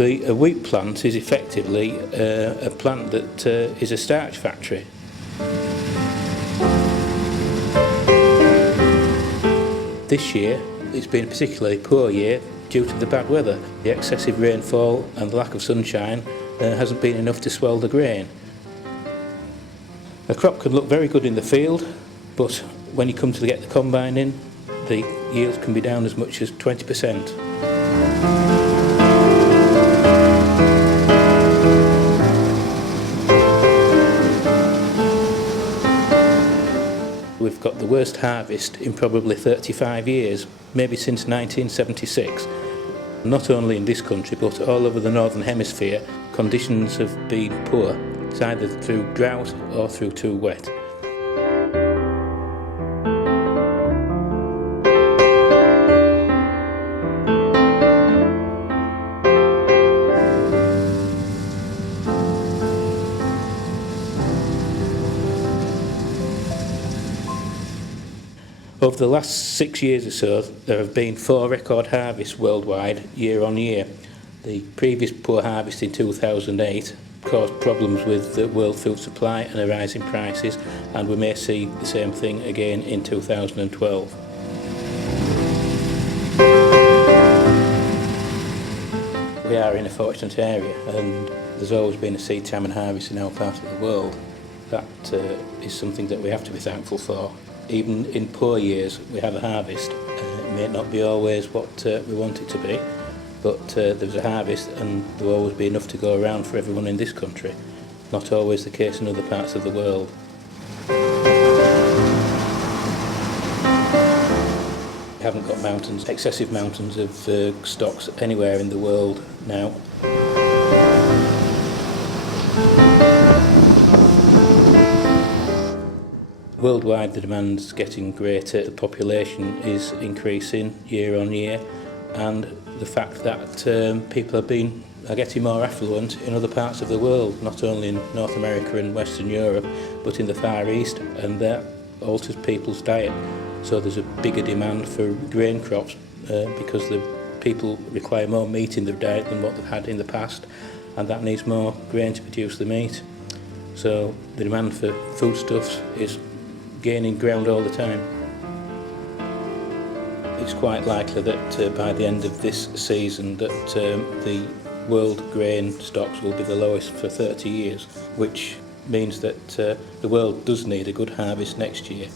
A wheat plant is effectively a plant that is a starch factory. This year it's been a particularly poor year due to the bad weather. The excessive rainfall and the lack of sunshine hasn't been enough to swell the grain. A crop can look very good in the field, but when you come to get the combine in, the yield can be down as much as 20%. We've got the worst harvest in probably 35 years, maybe since 1976. Not only in this country, but all over the Northern Hemisphere, conditions have been poor. It's either through drought or through too wet. Over the last 6 years or so, there have been 4 record harvests worldwide, year on year. The previous poor harvest in 2008 caused problems with the world food supply and a rise in prices, and we may see the same thing again in 2012. We are in a fortunate area, and there's always been a seed salmon harvest in our part of the world. That is something that we have to be thankful for. Even in poor years, we have a harvest. It may not be always what we want it to be, but there's a harvest and there will always be enough to go around for everyone in this country. Not always the case in other parts of the world. We haven't got mountains, excessive mountains of stocks anywhere in the world now. Worldwide, the demand's getting greater, the population is increasing year on year, and the fact that people are getting more affluent in other parts of the world, not only in North America and Western Europe, but in the Far East, and that alters people's diet. So there's a bigger demand for grain crops because the people require more meat in their diet than what they've had in the past, and that needs more grain to produce the meat. So the demand for foodstuffs is gaining ground all the time. It's quite likely that by the end of this season that the world grain stocks will be the lowest for 30 years, which means that the world does need a good harvest next year.